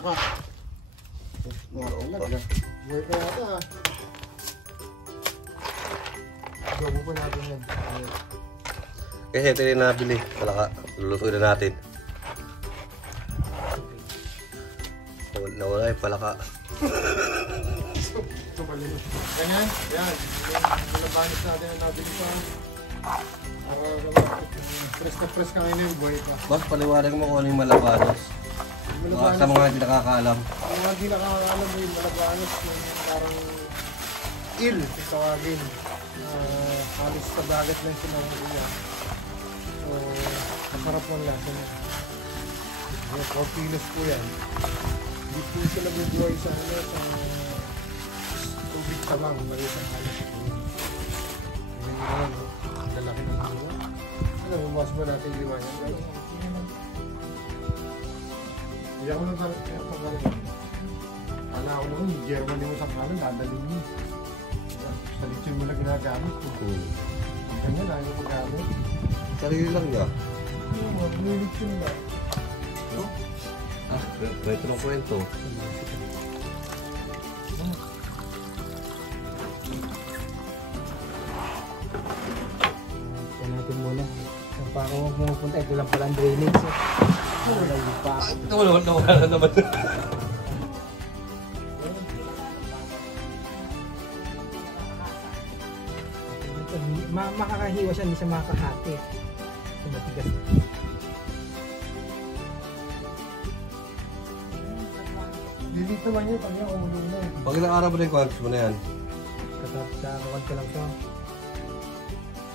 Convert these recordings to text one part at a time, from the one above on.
palaka. Nakaulag na. Buhay pa yata ah. Gabo pa natin yan. Kasi ito yung nabili. Palaka. Lulutuin na natin. Nawala yung palaka. Ganyan. Yan. Malabanis natin ang nabili pa. Press na press ka ngayon yung buhay pa. Boss, paliwanag mo kung ano yung malabanos. Sa mga hindi nakakaalam. Sa mga hindi nakakaalam mo yung malabanos, yung parang il, tawagin. Halos sa dagat lang sila ng iyan. So, masarap ng lasa niya. Yung 4 kilos po yan. Hindi po sila bubuhay sa tubig sa lang. Mali sa halos po yun. Ganyan naman, ang lalaki ng mga. Ano, bumas ba natin lima yan? Hindi ako nang pagaling. Kala ko naman, yung Germany mo sa kanan, dadalhin mo. Sa lechon mo na ginagamit ko. Ganyan, ayaw ko paggamit. Sarili lang niya. May lechon na. No? Ah, kwento ng kwento. Ito natin muna. Saan pa ako pumunta? Ito lang pala ang drainage. Ito mo naman, nawala naman. Makakahiwa siya, hindi siya makakahati. Ito matigas. Dito man yun, pag yung umulong na. Pag ilang araw mo na yung quantities mo na yan? Kakawad ko lang ito.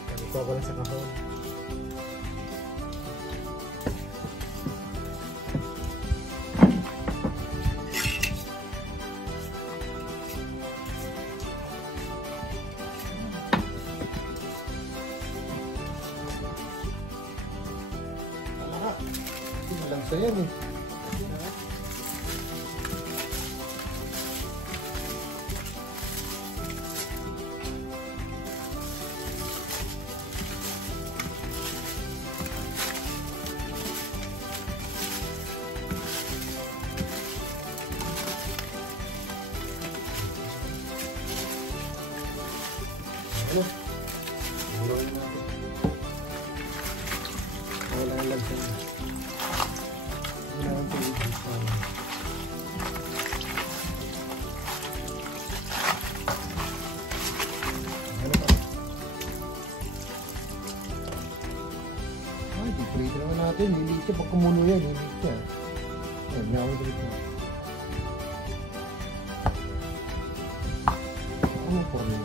Kakawad ko lang sa kahon. Lansa yan eh. Ano? Ulangin natin. Wala yung lansa yan. Dito naman natin, lilit siya pag kumulo yan, lilit siya. Ayan, gawin dito na. Ano po niya?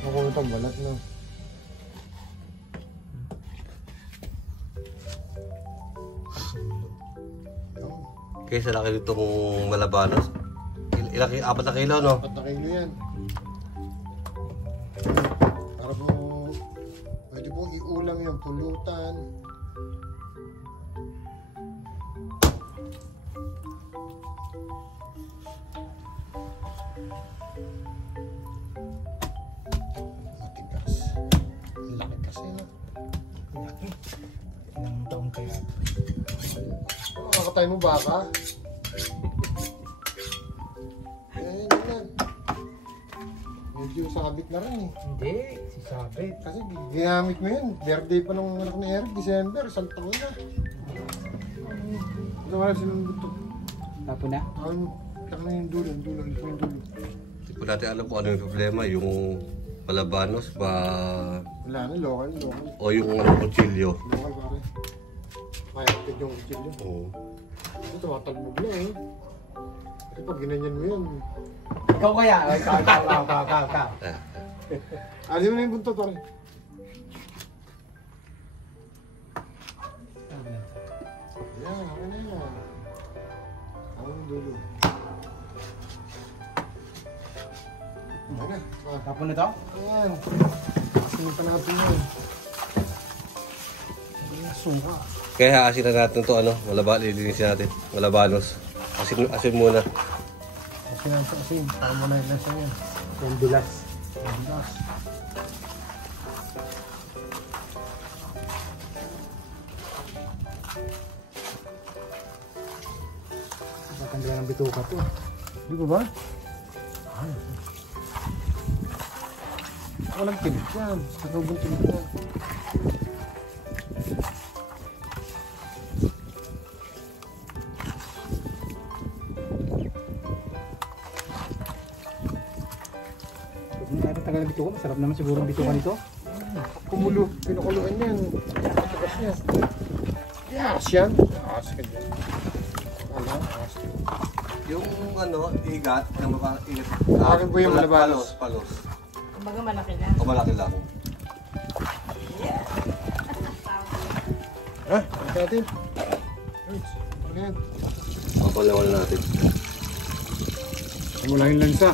Nakulot ang balat na. Kaya sa laki nitong malabanos. Ilang 4 na kilo, no? 4 na kilo yan. Para po, pwede po iulam yung pulutan. Matigas. Ang laki kasi na. Laki. Ilang taon kaya. Makakatay mo baka? Yan. Medyo sabit na rin eh. Hindi, si Sabit. Kasi ginamit mo yun. Birthday pa nung anak ni Eric, December, isang taon na. Ito wala silang buto. Tapo na? Taka na yung dulo, ito yung dulo. Hindi po natin alam kung ano yung problema. Yung malabanos ba... Wala na, local. O yung kutsilyo. Local pare. Mayakit yung kutsilyo. Oo. Ito, tumatalbog na eh. Kasi pag ginanyan mo yan. Ikaw kaya? Ikaw. Aliw na yung buntot pare. Yan, ako na yan. Ako yung dulo. Ano na? Tapo na to? Ayan. Kasin pa natin yan. Suka. Kaya asin na natin to ano, lilinisin natin, malabanos. Asin muna. Asin. Tama na yung lasa yan. Yung bilas. Tanggalan ng bituka to. Di ba ba? Walang tinik yan. Sarubong tinik yan. Huwag mo natin tanggalan ng bituka. Masarap naman siguro ang bituka nito. Kumulo. Pinukuluan yan. Tugas yan. Yes yan. Yes ka dyan. Ano? Yes ka. Yung ano, igat, yung igat. Akin po yung malabanos. Palos. Kumbaga malaki lang. O malaki lang. Yeah. Ha? Ano natin? Ano yan? Papalawan natin. Mula yung lansa.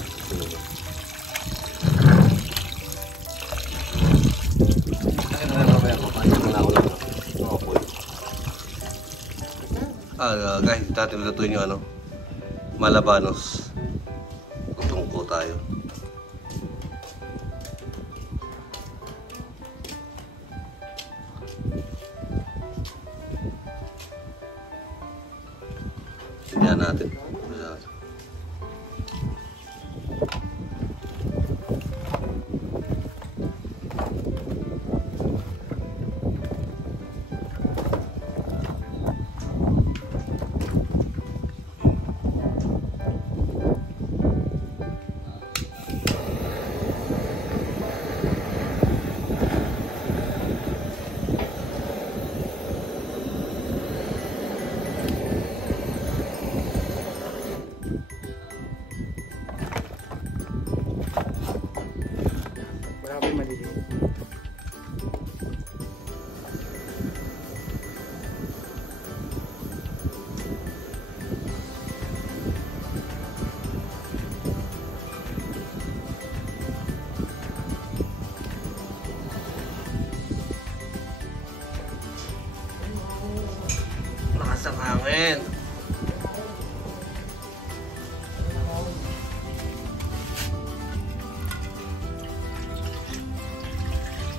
Guys, natin lutuin yung ano, malabanos. Tutungko tayo. Sindihan natin. Wala ko yung maliliit. Lakas ang hangin.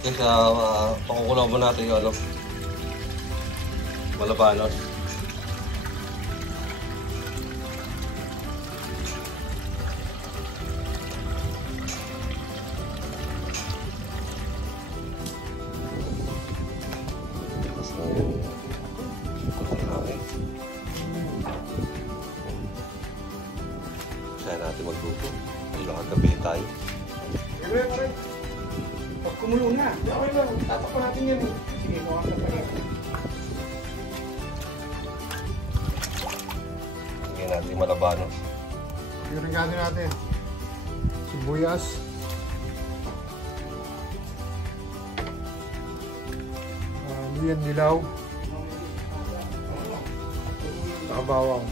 Kasi pakukulaw mo natin yung ano, malabanos. Lakas ng hangin. Kaya natin magluto. Ilang gabi tayo. Aray. Pag kumulo na. Okay lang. Tatakpan natin yan eh. Sige, kuha ka pa rin. Lagyan natin yung malabanos. Yung regalo natin. Sibuyas. Luyan dilaw. Saka bawang.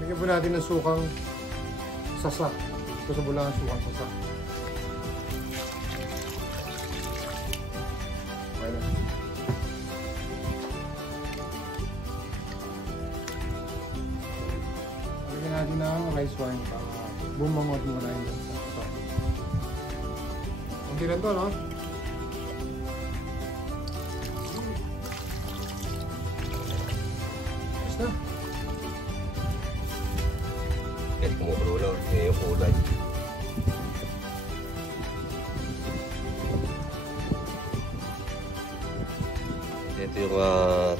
Lagyan po natin ng sukang sasa. Ito sa bulangan sukang sasa. Okay na. Lagyan natin ng rice wine para bumangod muna yung lansa. Ito. Kunti lang to, no? Basta. Kahit kumukulo na, yun yung kulay. Ito yung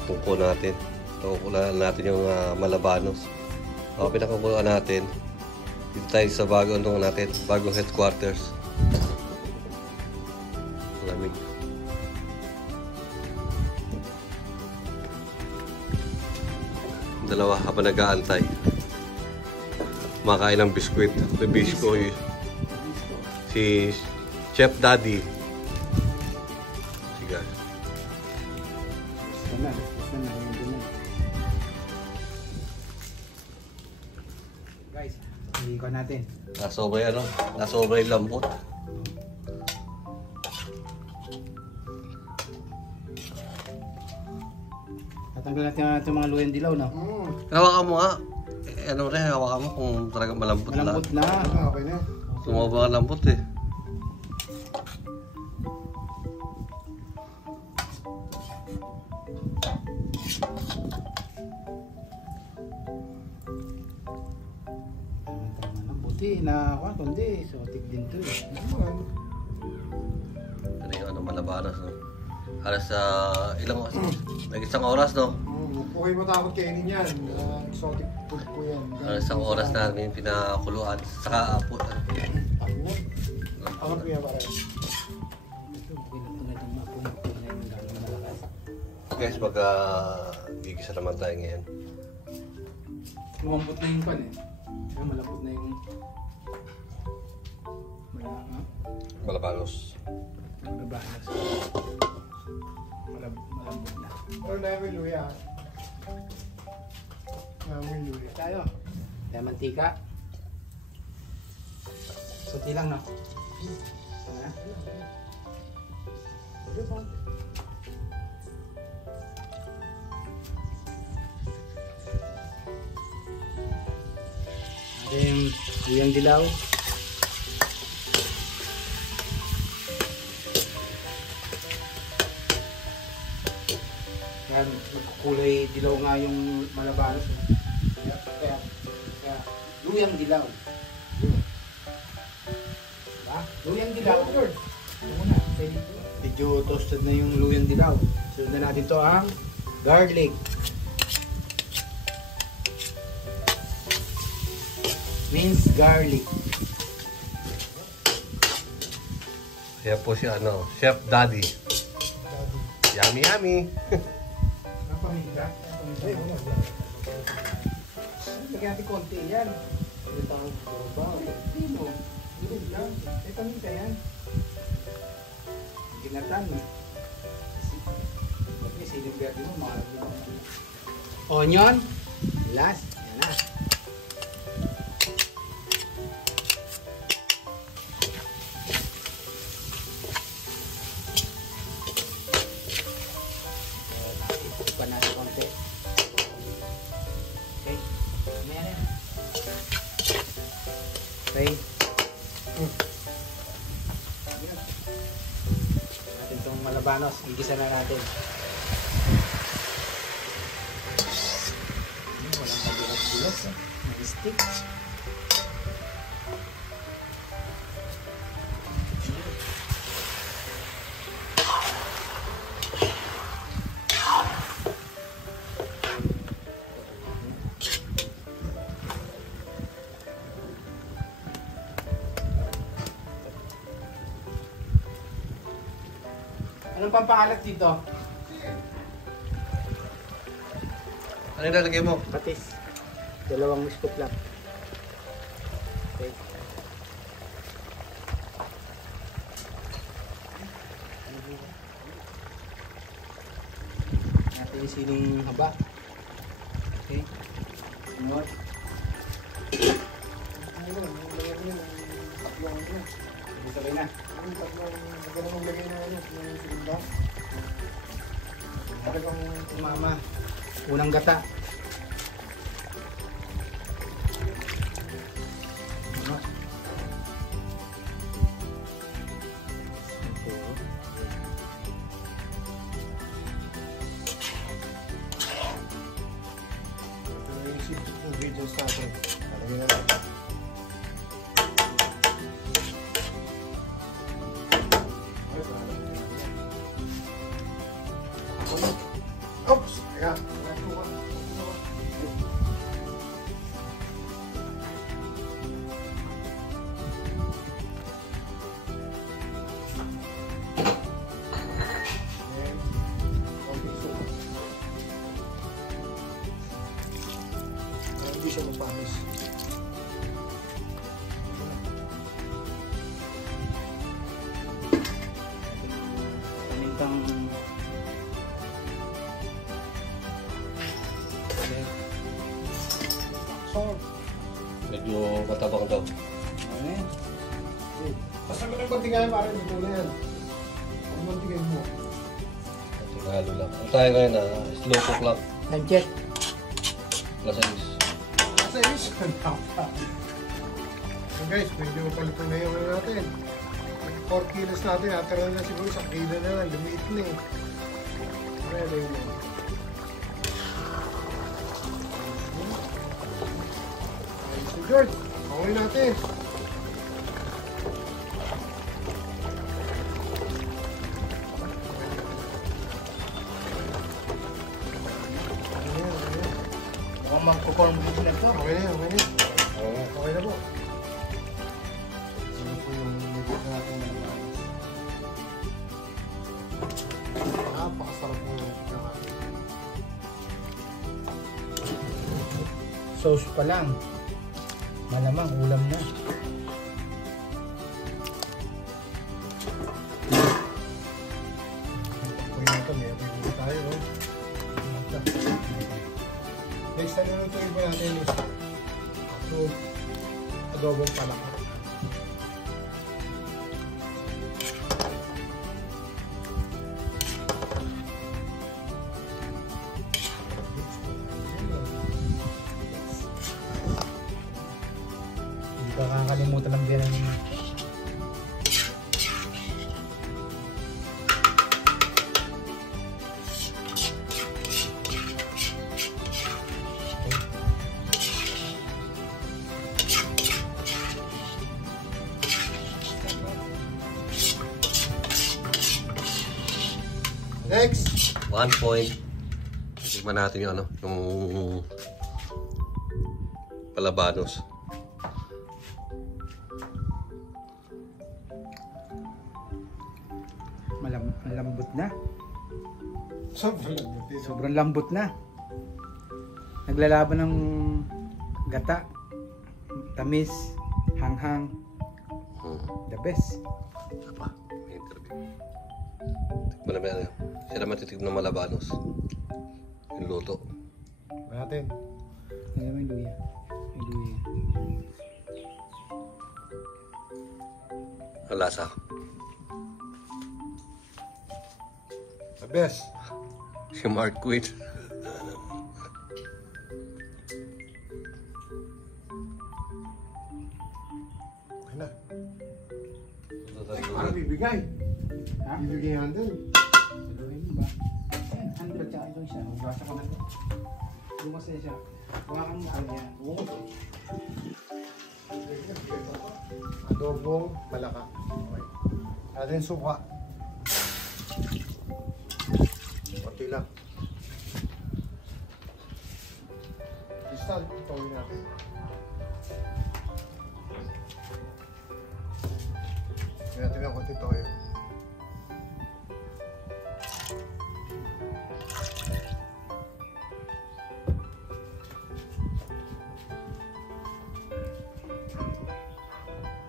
tungko natin. Tungkulan natin yung malabanos. Pinakakuluan natin. Dito tayo sa bagong natin, bagong headquarters. Lamig. Dalawa habang nag-aantay. Makain ng biskwit. May biskwit. Si Chef Daddy. Sige. Basta na. Basta na. Basta na. Guys, hihikuan natin. Nasobra yung lambot. Tatanggal natin itong mga luyang dilaw, no? Hawakan mo nga. Ano rin, hawakan mo kung talagang malambot na. Malambot na. Okay na. Sumaba ang lambot eh. Buti na ako, kundi sotik din to eh. Ano yung ano, malabanas, no? Alas ilang oras? Nag-isang oras, no? Okay mo takot kainin yan. Exotic food ko yan. Alas isang oras namin pinakuluan. Saka po. Ako kuya para. Guys, gigisa naman tayo ngayon. Lumambot na yung pan eh. Kaya malapot na yung... Malabanos. Malabanas. Malambot na. Pero namin luya. Namin luya. Tayo. Kaya mantika. Suti lang, no? Sana. Okay pa. Ating luyang dilaw. Yan, nagkukulay dilaw nga yung malabanos. Kaya luyang dilaw. Diba? Luyang dilaw. Ito muna. Medyo toasted na yung luyang dilaw. Sunod na natin to ang garlic. Minced garlic. Kaya po si ano, Chef Daddy. Yummy, yummy. Ang paminta. Ay, wala. Lagyan natin konti yan. Hindi tayo ba? Hindi mo. Hindi lang. May paminta yan. Ginatan eh. Bakit siling verde mo? Mahal mo. Onion. Last. Yan na. Ipupan natin konti. Okay. Ayan yan. Okay. Natin itong malabanos. Gigisa na natin. Walang magulat-gulat. Mag-stick. Anong pampaalat dito? Ano yung lalagay mo? Patis. 2 scoop lang. Okay. Natin yung siling haba. Okay. Sunod. Sabay na. Magandang lagay na ano, yung silinda. Talagang mama. Unang gata. Ano? Ito na yung ingredients natin. Palagay na lang. Oops! Teka. Hindi siya mapanis. Pamintang Salt. Medyo matabang daw. ano yan? Basta mo ng kontingan para dito na yan. Ang kontingan mo. Tingalo lang. Ang tayo ngayon slow cook lang. Time check. Nasa is. Sa is. So guys, medyo palito na yung ano natin. 4 kilos natin, natira na siguro sa kilo na lang, lumiit na eh. Ready mo. Okay, so George, pangunin natin. Mukhang magpo-form dito na ito. Okay na, okay na. Oo. Okay na po. Ano po yung medyo natin na naman. Napakasarap po yung pagkakain. Sauce pa lang. Malamang ulam na. Pagkakuin natin, may abigin tayo. Next time naman ito iba natin is adobong palaka. Hindi ka kakalimutan lang din ang Next! 1 point. Tignan natin yung ano, yung palabanos. malambot na. Sobrang lambot ito. Sobrang lambot na. Naglalaban ng gata, tamis, hanghang. The best. Apa? May interview. Tignan namin ano. Siya naman titignan ng malabanos. Yung luto. Natin. Alam mo yung luya. May luya. Ang lasa. The best. Si Mark Quinn. Okay na. Ano bibigay? Ha? Bibigay yan doon. Saluhin mo ba? Ayan, 100 tsaka ito siya. Huwasa ko na ito. Lumas na siya. Hawakan mo ka niya. Adobong palaka. Okay. Natin suka. Pati lang. Crystal, itawin natin. Kaya natin ang konti toyo.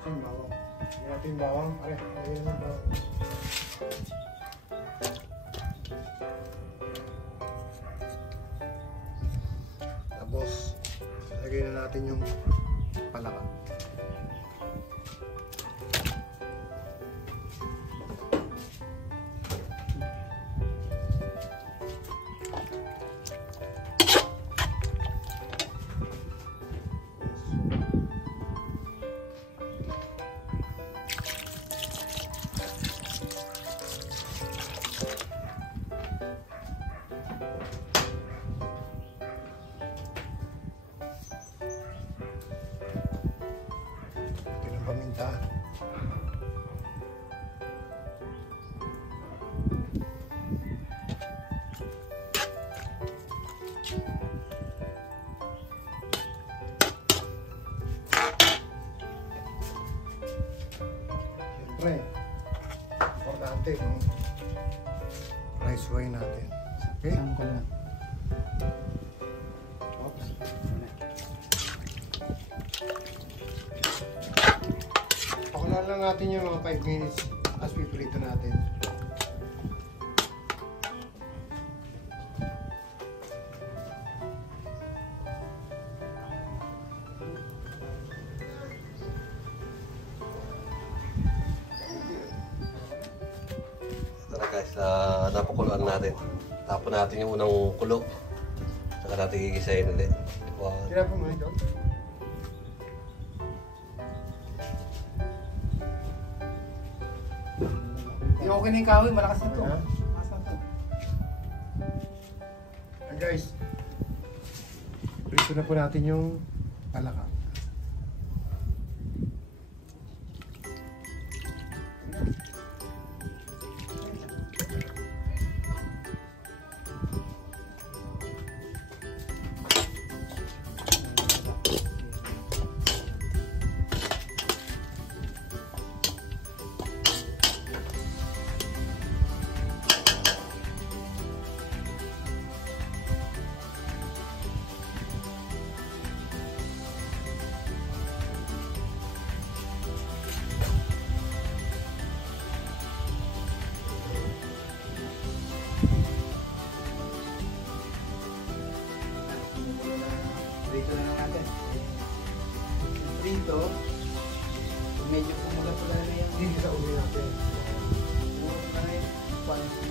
Saan bawang? Kaya natin bawang. Ay, ayun yung bawang. Tapos, lagay na natin yung palaka. Paminta. Siyempre, importante yung rice wine natin. Okay? Saan ko lang. Oops. Wala. Pakulaan lang natin yung mga 5 minutes as piprito natin. Tara guys, napakuluan natin. Tapon natin yung unang kulo. Saka natin gigisahin ulit. Wow. Tinapon mo ito. Hindi okay na yung kahoy, malakas na to. Ha? Malakas na to. And guys, prito na po natin yung palaka. Prito na lang natin. Prito, medyo pumula-pula na yung Hindi sa uli natin.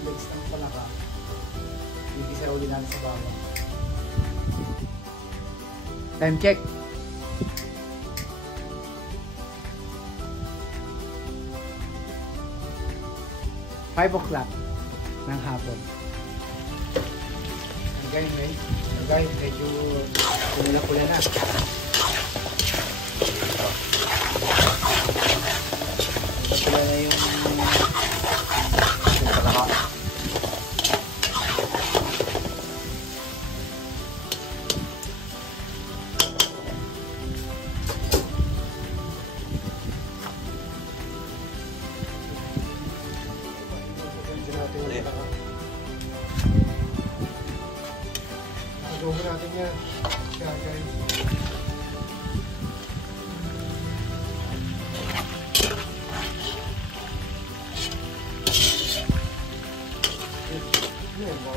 legs ng palaka. Igisa uli natin sa bawang. Time check. Five o'clock ng hapon. Hanggang guys. Hanggang medyo pumula-pula na. Pumula na yung palaka. Hindi natin yung palaka. Adobo natin yan. Kaya guys. Ano yan ba?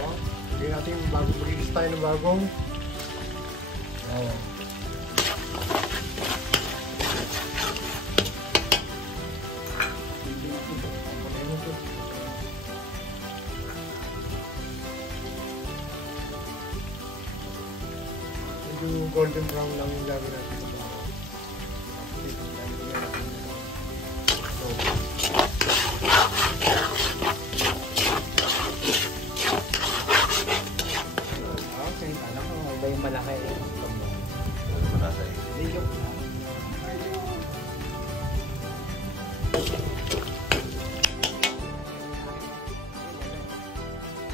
Lagyan natin yung bagong release tayo ng bagong. Medyo golden brown lang yung lagay natin sa bawang. Okay, alam mo, iba yung malaki. Manasay. Hindi yung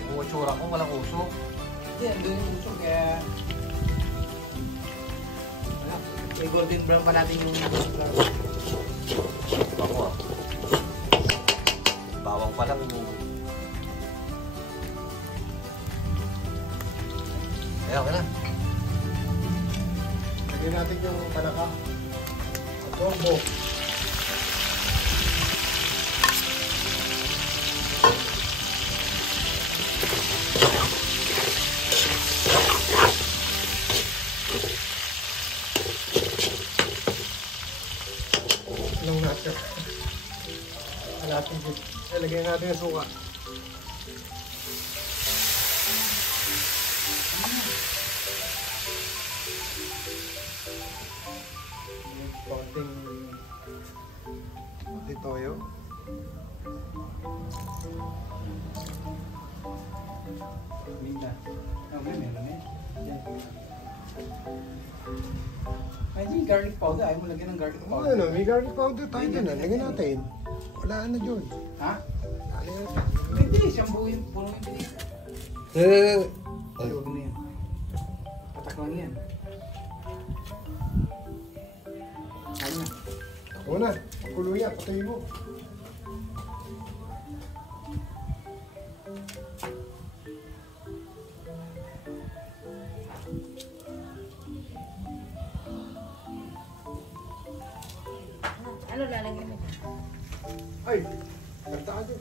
Yung itsura ko, walang usok. Hindi, andun yung usok kaya... Wala. May golden brown pa natin yung golden brown. Ako ah. Bawang pa lang yung... Okay na. Lagyan natin yung palaka. Adobo. Lang natin. Lagyan natin yung suka. Konting toyo. Minta. Okay, meron eh. Yan. Ay, di, garlic powder. Ayaw mo lagyan ng garlic Oh, powder. ano, may garlic powder tayo dyan. Lagyan natin. Wala na dyan. Ha? Lagyan natin. Hindi, siyang buuin. Puno yung pinita. Eh, Ay, huwag na yan. Patak lang yan. Ano na? Ako na. Kulo yan. Patayin mo. Ano lalagyan mo? Ay! Ganda ka dyan.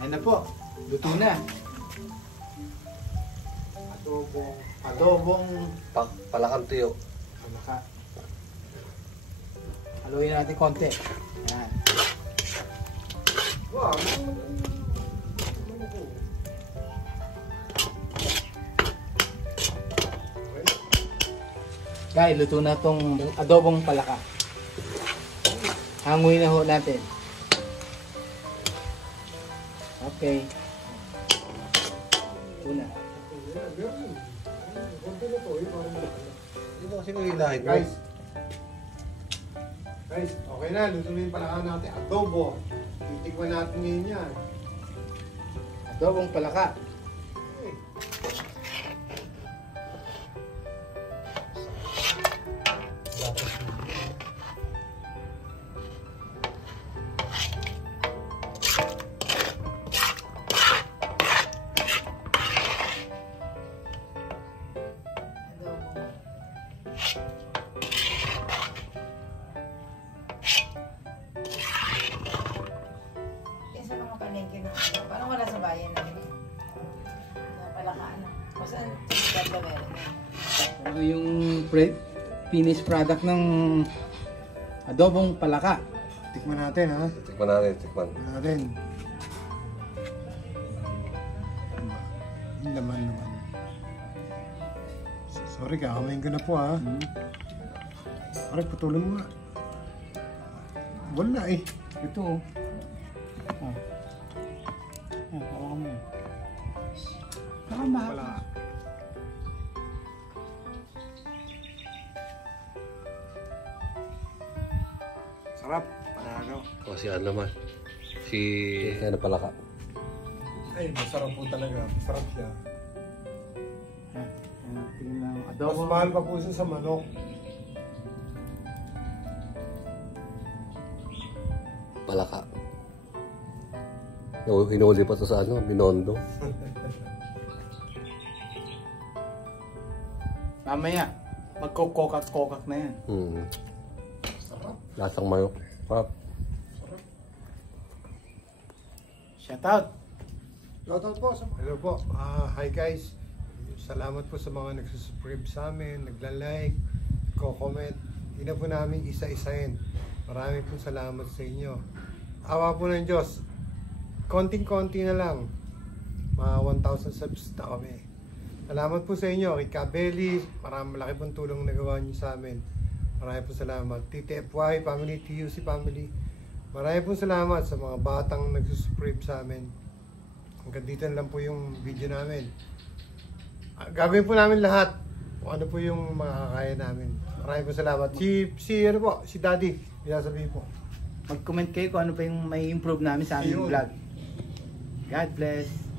Ayan na po. Luto na. Adobo. Adobong palakang tuyo. palaka. Haluin natin konti. Ayan. Wow! Tay, luto na tong adobong palaka. Hanguin na ho natin. Okay. Luto na. Hindi mo kasi kulilahin. Guys, okay na. Luto na yung palaka natin. Adobo. Titikman natin ngayon yan. Adobong palaka. Yan sa mga palengke na ano, parang wala sa bayan na ganyan. Na palakaan. O saan ganda meron na. Ano yung finished product ng adobong palaka? Tikman natin, ha? Tikman natin, tikman. Tikman natin. Yung laman naman. Sorry, kakamayin ko na po, ha? Aray, putulin mo nga. Wala eh. Ito oh. Oh. Oh, hawakan mo. Tama. Wala. Sarap. Panalo. O si ano naman. Si ano pala ka. Ay, masarap po talaga. Masarap siya. Tingin ng Mas adobo. mahal pa po siya sa manok. Palaka. Hinuli pa to sa ano, Binondo. Mamaya, magkokokak-kokak na yan. Lasang manok. Sarap. Shout out. Shoutout po. Hello po. Hi guys. Salamat po sa mga nagsusubscribe sa amin, nagla-like, nagko-comment. Hindi na po namin isa-isahin. Maraming po salamat sa inyo. Awa po ng Diyos. Konting-konti na lang. Mga 1,000 subs na kami. Salamat po sa inyo. Kay Kabeli, maraming malaki pong tulong na gawa niyo sa amin. Maraming po salamat. TTFY family, TUC family. Maraming po salamat sa mga batang nagsusubscribe sa amin. Hanggang dito na lang po yung video namin. Gagawin po namin lahat kung ano po yung makakaya namin. Maraming po salamat. Si Daddy, binasabihin po. Mag-comment kayo kung ano pa yung may improve namin sa aming Ayun. vlog. God bless.